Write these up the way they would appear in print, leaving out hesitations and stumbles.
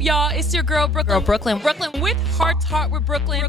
up, y'all? It's your girl, Brooklyn. Brooklyn with Heart to Heart with Brooklyn.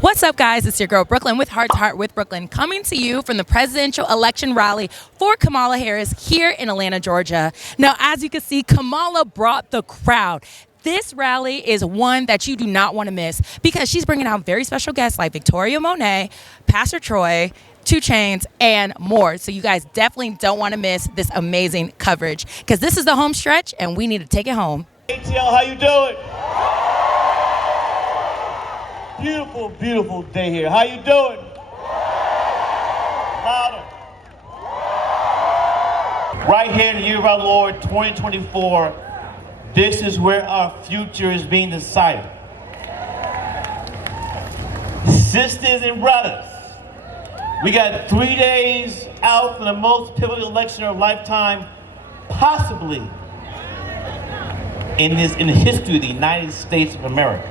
What's up, guys? It's your girl, Brooklyn, with Heart to Heart with Brooklyn, coming to you from the presidential election rally for Kamala Harris here in Atlanta, Georgia. Now, as you can see, Kamala brought the crowd. This rally is one that you do not want to miss because she's bringing out very special guests like Victoria Monet, Pastor Troy, 2 Chainz, and more. So you guys definitely don't want to miss this amazing coverage because this is the home stretch and we need to take it home. ATL, how you doing? Beautiful, beautiful day here. How you doing? Louder. Right here in the year of our Lord, 2024, this is where our future is being decided. Sisters and brothers, we got 3 days out from the most pivotal election of our lifetime, possibly in the history of the United States of America.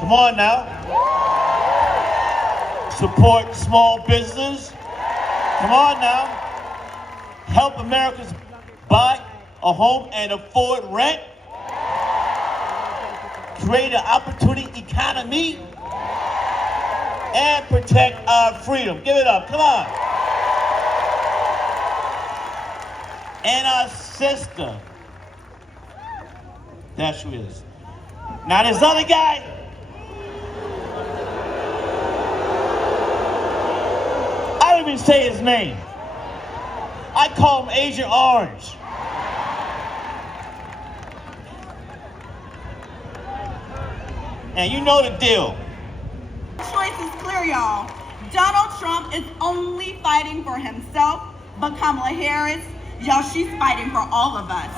Come on now. Support small businesses. Come on now. Help Americans buy a home and afford rent. Create an opportunity economy. And protect our freedom. Give it up. Come on. And our sister. There she is. Now this other guy. I don't even say his name. I call him Agent Orange. And you know the deal. The choice is clear, y'all. Donald Trump is only fighting for himself, but Kamala Harris, y'all, she's fighting for all of us.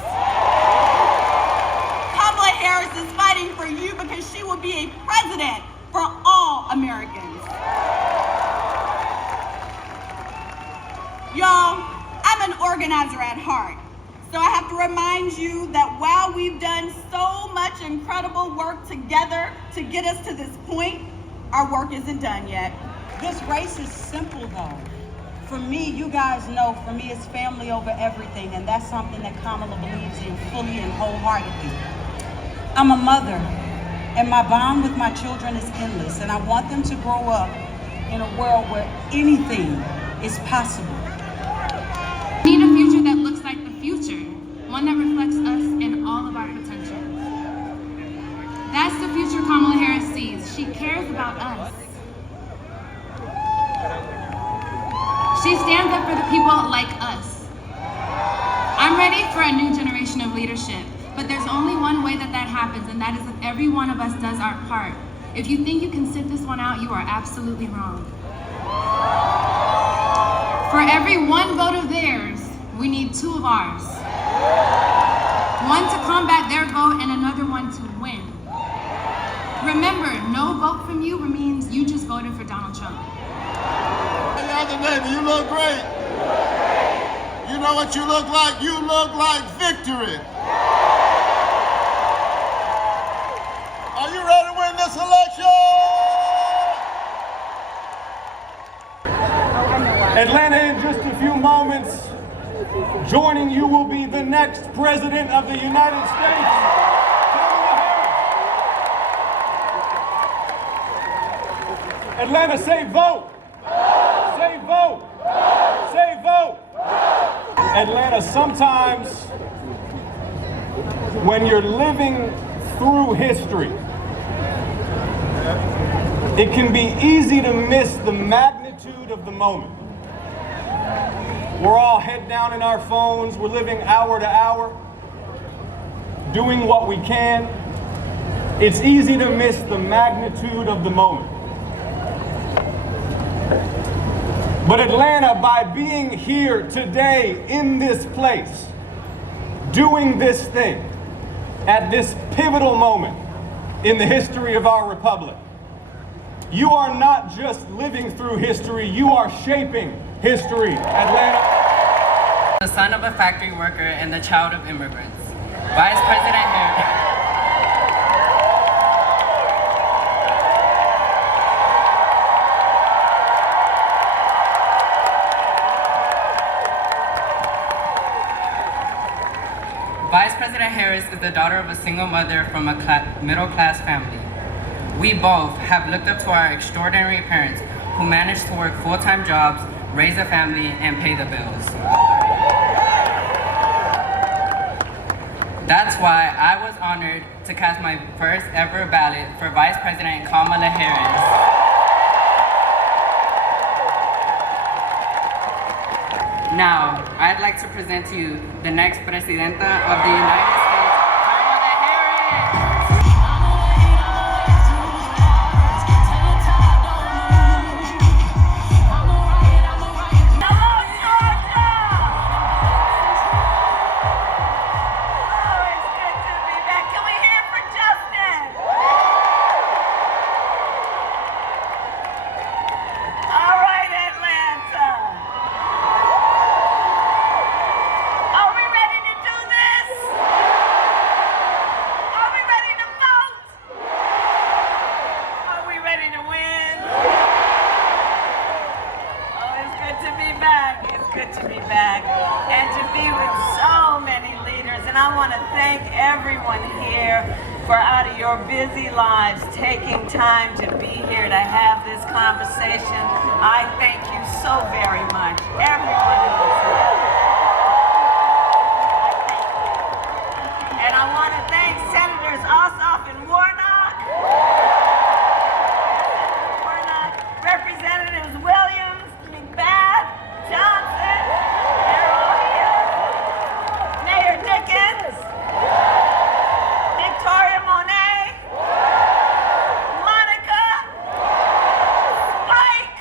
Kamala Harris is fighting for you because she will be a president for all Americans. Y'all, I'm an organizer at heart, so I have to remind you that while we've done so much incredible work together to get us to this point, our work isn't done yet. This race is simple though. For me, you guys know, for me it's family over everything, and that's something that Kamala believes in fully and wholeheartedly. I'm a mother, and my bond with my children is endless, and I want them to grow up in a world where anything is possible. We need a future that looks like the future, one that reflects us and all of our potential. That's the future Kamala Harris sees. She cares about us. She stands up for the people like us. I'm ready for a new generation of leadership, but there's only one way that happens, and that is if every one of us does our part. If you think you can sit this one out, you are absolutely wrong. For every one vote of theirs, we need 2 of ours. One to combat their vote and another one to win. Remember, no vote from you means you just voted for Donald Trump. Hey, other neighbor, you look great. You know what you look like? You look like victory. Are you ready to win this election? Atlanta, in just a few moments, joining you will be the next President of the United States, Kamala Harris. Atlanta, say vote. Say vote. Say vote. Atlanta, sometimes when you're living through history, it can be easy to miss the magnitude of the moment. We're all head down in our phones, we're living hour to hour, doing what we can. It's easy to miss the magnitude of the moment. But Atlanta, by being here today in this place, doing this thing, at this pivotal moment in the history of our republic, you are not just living through history, you are shaping history, Atlanta. The son of a factory worker and the child of immigrants. Vice President Harris. President Harris is the daughter of a single mother from a middle-class family. We both have looked up to our extraordinary parents who managed to work full-time jobs, raise a family, and pay the bills. That's why I was honored to cast my first ever ballot for Vice President Kamala Harris. Now, I'd like to present to you the next Presidenta of the United States, Kamala Harris. Good to be back and to be with so many leaders. And I want to thank everyone here for out of your busy lives taking time to be here to have this conversation. I thank you so very much. Everyone who is here. And I want to thank Senators Ossoff and Warnock, Representatives Williams, McBath, Johnson, they're all here. Mayor Dickens, Victoria Monet, Monica, Spike,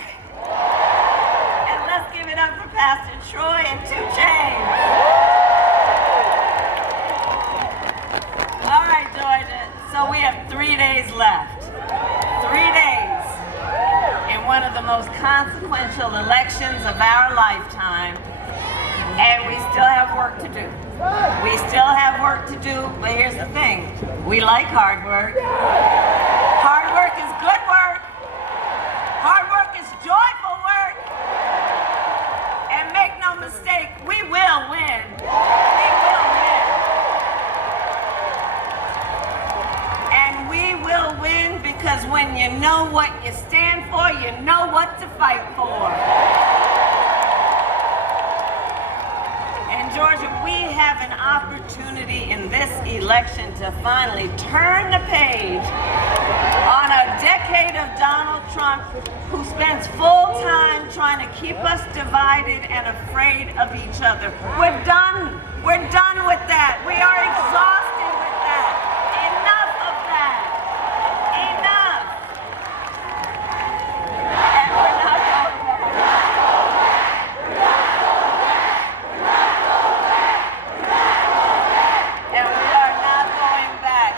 and let's give it up for Pastor Troy and 2 Chainz. All right, Georgia, so we have 3 days left. 3 days. One of the most consequential elections of our lifetime, and we still have work to do. We still have work to do, but here's the thing. We like hard work. Hard work is good work. Hard work is joyful work. And make no mistake, we will win. We will win. And we will win because when you know what you stand for, you know what to fight for. And Georgia, we have an opportunity in this election to finally turn the page on a decade of Donald Trump who spends full time trying to keep us divided and afraid of each other. We're done. We're done with that. We are exhausted with that. Enough of that. Enough. And we're not going back. And we are not going back.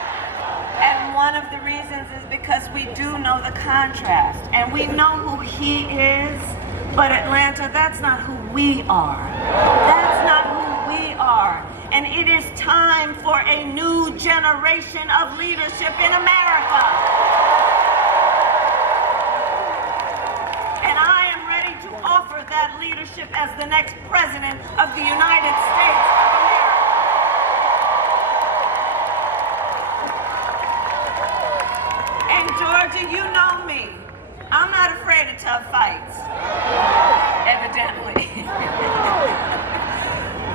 And one of the reasons is because we do know the contrast. And we know who he is, but Atlanta, that's not who we are. That's not who we are. And it is time for a new generation of leadership in America. And I am ready to offer that leadership as the next president of the United States of America. And Georgia, you know me. I'm not afraid of tough fights, evidently.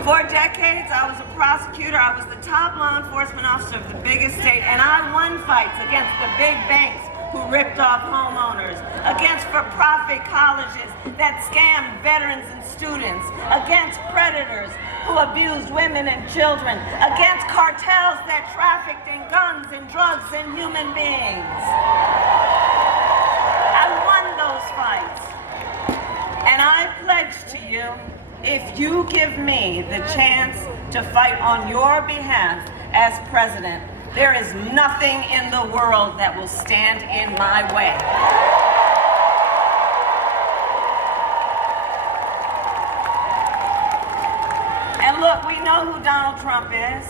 For decades, I was a prosecutor. I was the top law enforcement officer of the biggest state, and I won fights against the big banks who ripped off homeowners, against for-profit colleges that scammed veterans and students, against predators who abused women and children, against cartels that trafficked in guns and drugs and human beings. I won those fights. And I pledge to you, if you give me the chance to fight on your behalf as president, there is nothing in the world that will stand in my way. And look, we know who Donald Trump is.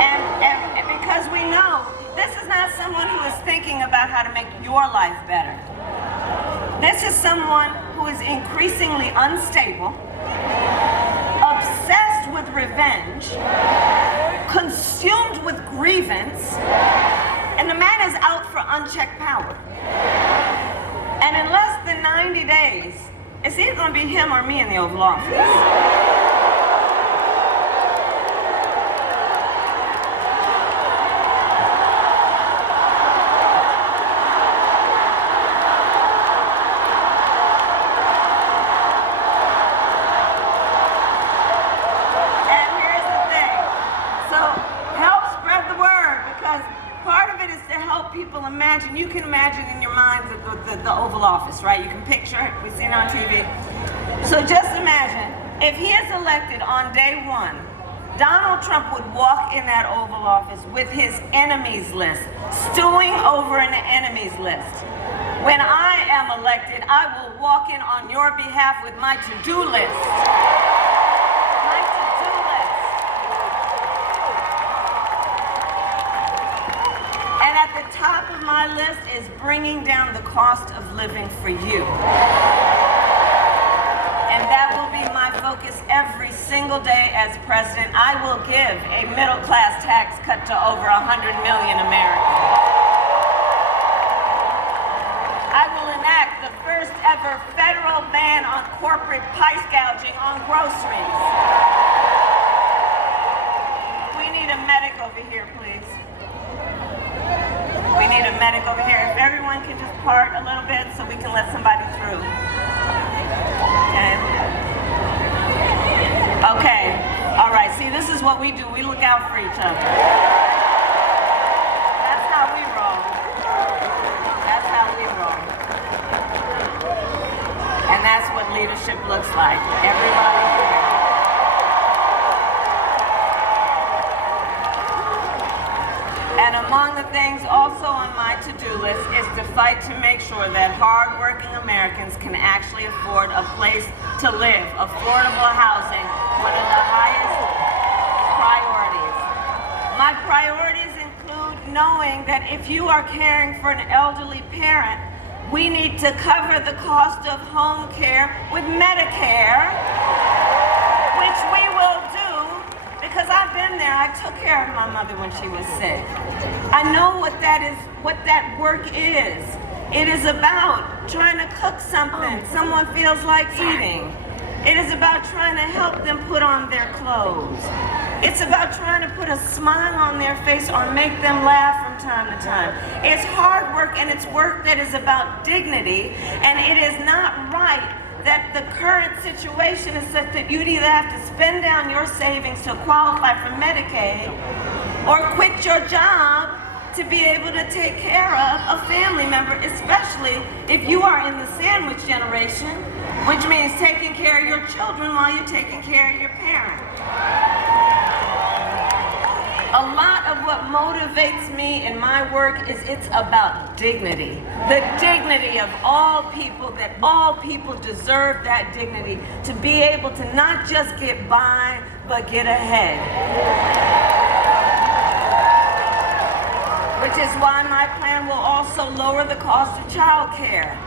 And because we know, this is not someone who is thinking about how to make your life better. This is someone who who is increasingly unstable, obsessed with revenge, consumed with grievance, and the man is out for unchecked power. And in less than 90 days, it's either going to be him or me in the Oval Office. Imagine, you can imagine in your minds the Oval Office, right? You can picture it, we've seen it on TV. So just imagine, if he is elected on day one, Donald Trump would walk in that Oval Office with his enemies list, stewing over an enemies list. When I am elected, I will walk in on your behalf with my to-do list. My to-do list. And at the top of my list is bringing down the cost of living for you. And that will be my focus every single day as president. I will give a middle-class tax cut to over 100 million Americans. I will enact the first ever federal ban on corporate price gouging on groceries. We need a medic over here, please. We need a medic over here. If everyone can just part a little bit so we can let somebody through. Okay. Okay. All right. See, this is what we do. We look out for each other. That's how we roll. That's how we roll. And that's what leadership looks like. Everybody here. And among the things also on my to-do list is to fight to make sure that hard-working Americans can actually afford a place to live. Affordable housing, one of the highest priorities. My priorities include knowing that if you are caring for an elderly parent, we need to cover the cost of home care with Medicare, which we will do. Because I've been there, I took care of my mother when she was sick. I know what that is, what that work is. It is about trying to cook something someone feels like eating. It is about trying to help them put on their clothes. It's about trying to put a smile on their face or make them laugh from time to time. It's hard work, and it's work that is about dignity, and it is not right that the current situation is such that you'd either have to spend down your savings to qualify for Medicaid or quit your job to be able to take care of a family member, especially if you are in the sandwich generation, which means taking care of your children while you're taking care of your parents. A lot of what motivates me in my work is it's about dignity. The dignity of all people, that all people deserve that dignity to be able to not just get by, but get ahead. Which is why my plan will also lower the cost of child care.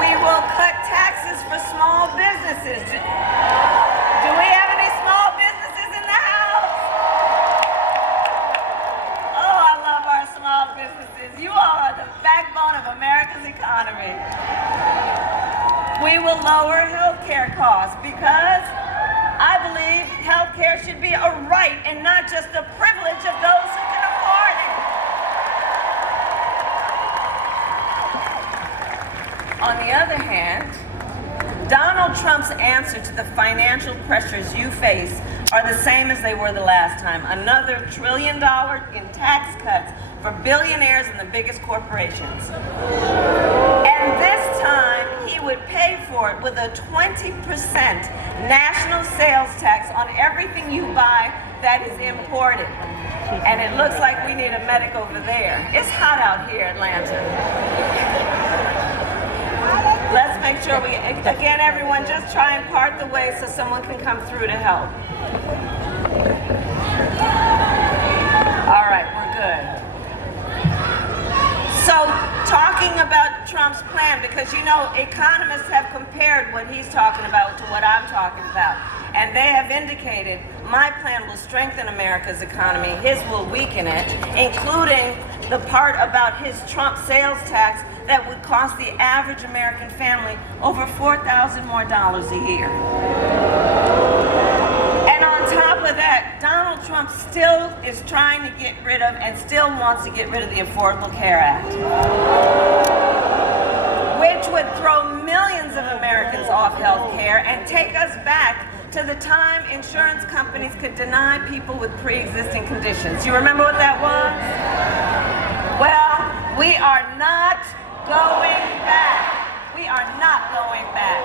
We will cut taxes for small businesses. Do we have any small businesses in the house? Oh, I love our small businesses. You all are the backbone of America's economy. We will lower health care costs because I believe health care should be a right and not just a privilege of those who can afford it. On the other hand, Donald Trump's answer to the financial pressures you face are the same as they were the last time. Another $1 trillion in tax cuts for billionaires and the biggest corporations. And this time, he would pay for it with a 20% national sales tax on everything you buy that is imported. And it looks like we need a medic over there. It's hot out here, Atlanta. Let's make sure we, again, everyone, just try and part the way so someone can come through to help. All right, we're good. So, talking about Trump's plan, because you know, economists have compared what he's talking about to what I'm talking about. And they have indicated my plan will strengthen America's economy, his will weaken it, including the part about his Trump sales tax that would cost the average American family over $4,000 more a year. And on top of that, Donald Trump still is trying to get rid of and still wants to get rid of the Affordable Care Act, which would throw millions of Americans off health care and take us back to the time insurance companies could deny people with pre-existing conditions. You remember what that was? Well, we are not going back. We are not going back.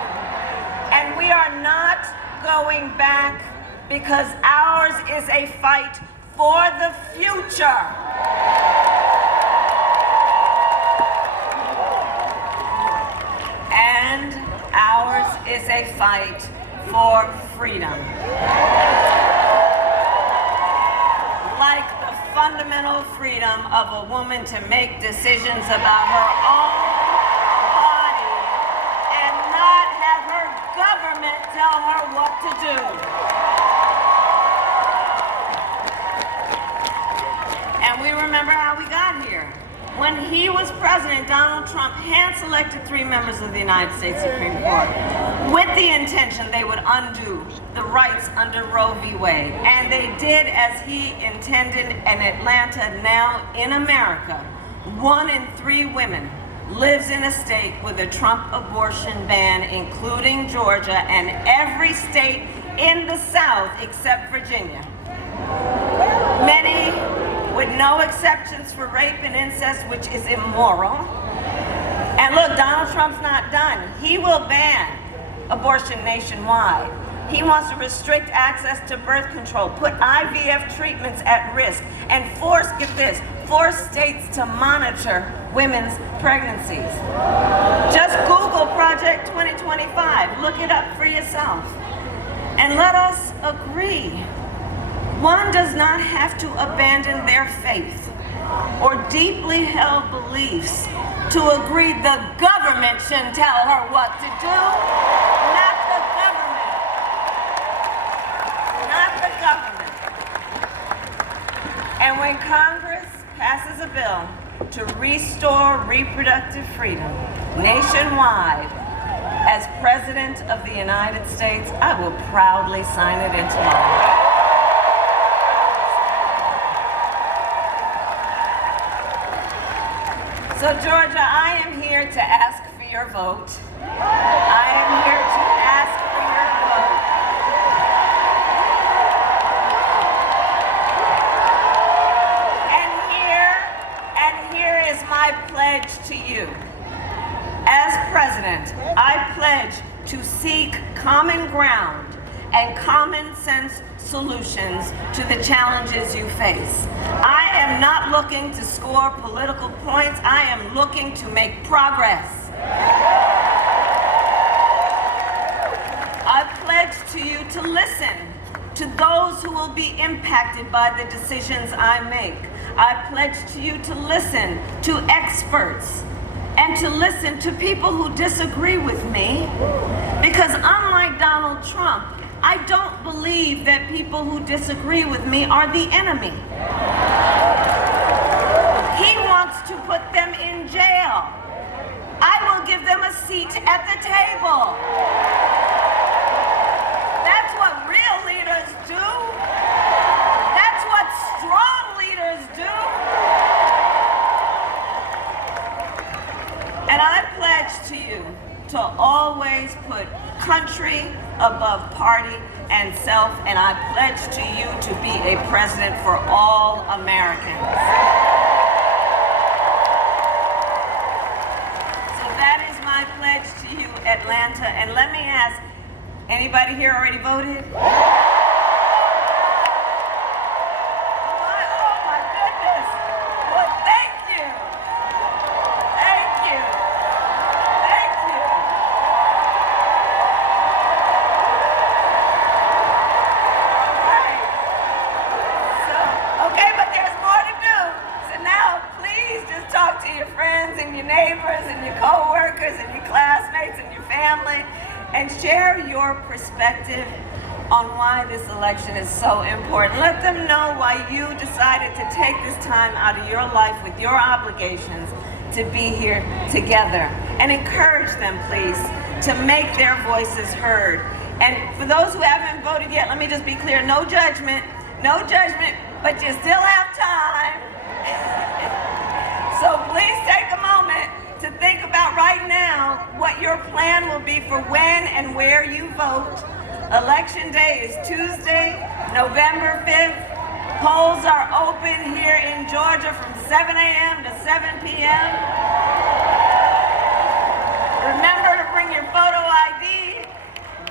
And we are not going back because ours is a fight for the future. And ours is a fight for freedom. Like the fundamental freedom of a woman to make decisions about her own body and not have her government tell her what to do. And we remember how we got here. When he was president, Donald Trump hand-selected 3 members of the United States Supreme Court with the intention they would undo the rights under Roe v. Wade. And they did as he intended in Atlanta. Now in America, 1 in 3 women lives in a state with a Trump abortion ban, including Georgia and every state in the South except Virginia. Many with no exceptions for rape and incest, which is immoral. And look, Donald Trump's not done. He will ban abortion nationwide. He wants to restrict access to birth control, put IVF treatments at risk, and force states to monitor women's pregnancies. Just Google Project 2025. Look it up for yourself. And let us agree. One does not have to abandon their faith or deeply held beliefs to agree the government shouldn't tell her what to do. Not the government. Not the government. And when Congress passes a bill to restore reproductive freedom nationwide, as President of the United States, I will proudly sign it into law. So Georgia, I am here to ask for your vote. I am here to ask for your vote. And here is my pledge to you. As president, I pledge to seek common ground and common sense solutions to the challenges you face. I am not looking to score political points. I am looking to make progress. I pledge to you to listen to those who will be impacted by the decisions I make. I pledge to you to listen to experts and to listen to people who disagree with me, because unlike Donald Trump, I don't believe that people who disagree with me are the enemy. He wants to put them in jail. I will give them a seat at the table. That's what real leaders do. That's what strong leaders do. And I pledge to you to always put country above party and self, and I pledge to you to be a president for all Americans. So that is my pledge to you, Atlanta. And let me ask, anybody here already voted? and your neighbors and your co-workers and your classmates and your family and share your perspective on why this election is so important. Let them know why you decided to take this time out of your life with your obligations to be here together. And encourage them, please, to make their voices heard. And for those who haven't voted yet, let me just be clear, no judgment, but you still have time. So please take a moment to think about right now what your plan will be for when and where you vote. Election day is Tuesday, November 5th. Polls are open here in Georgia from 7 a.m. to 7 p.m. Remember to bring your photo ID.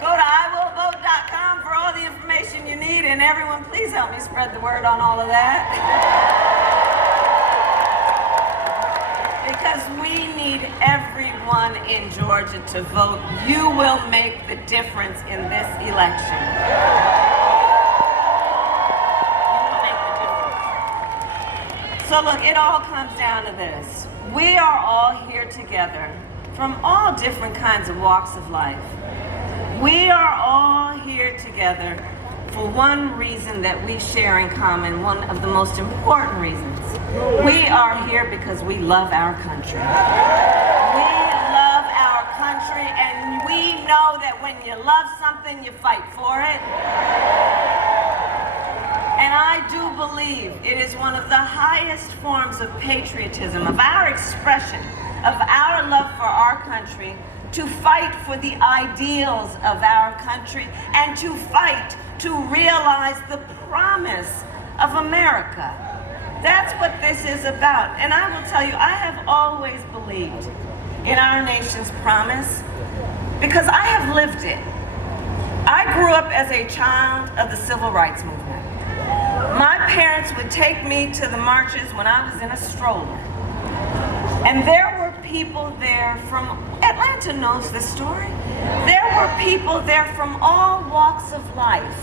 Go to iwillvote.com for all the information you need, and everyone, please help me spread the word on all of that. Because we need everyone in Georgia to vote. You will make the difference in this election. You will make the difference. So look, it all comes down to this. We are all here together from all different kinds of walks of life. We are all here together for one reason that we share in common, one of the most important reasons. We are here because we love our country. We love our country, and we know that when you love something, you fight for it. And I do believe it is one of the highest forms of patriotism, of our expression, of our love for our country, to fight for the ideals of our country and to fight to realize the promise of America. That's what this is about. And I will tell you, I have always believed in our nation's promise because I have lived it. I grew up as a child of the Civil Rights Movement. My parents would take me to the marches when I was in a stroller. And there were people there from, Atlanta knows this story. There were people there from all walks of life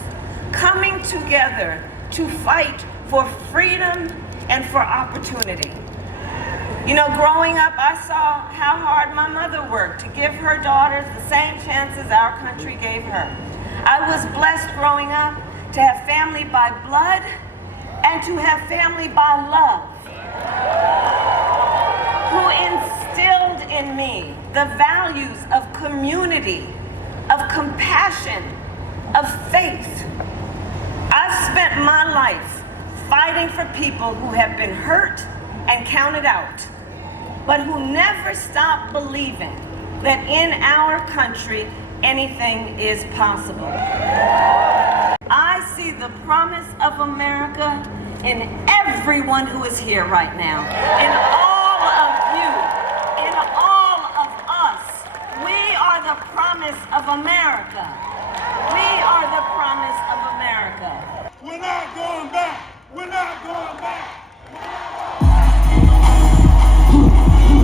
coming together to fight for freedom and for opportunity. You know, growing up, I saw how hard my mother worked to give her daughters the same chances our country gave her. I was blessed growing up to have family by blood and to have family by love, who instilled in me the values of community, of compassion, of faith. I've spent my life fighting for people who have been hurt and counted out, but who never stop believing that in our country anything is possible. I see the promise of America in everyone who is here right now, in all of you, in all of us. We are the promise of America.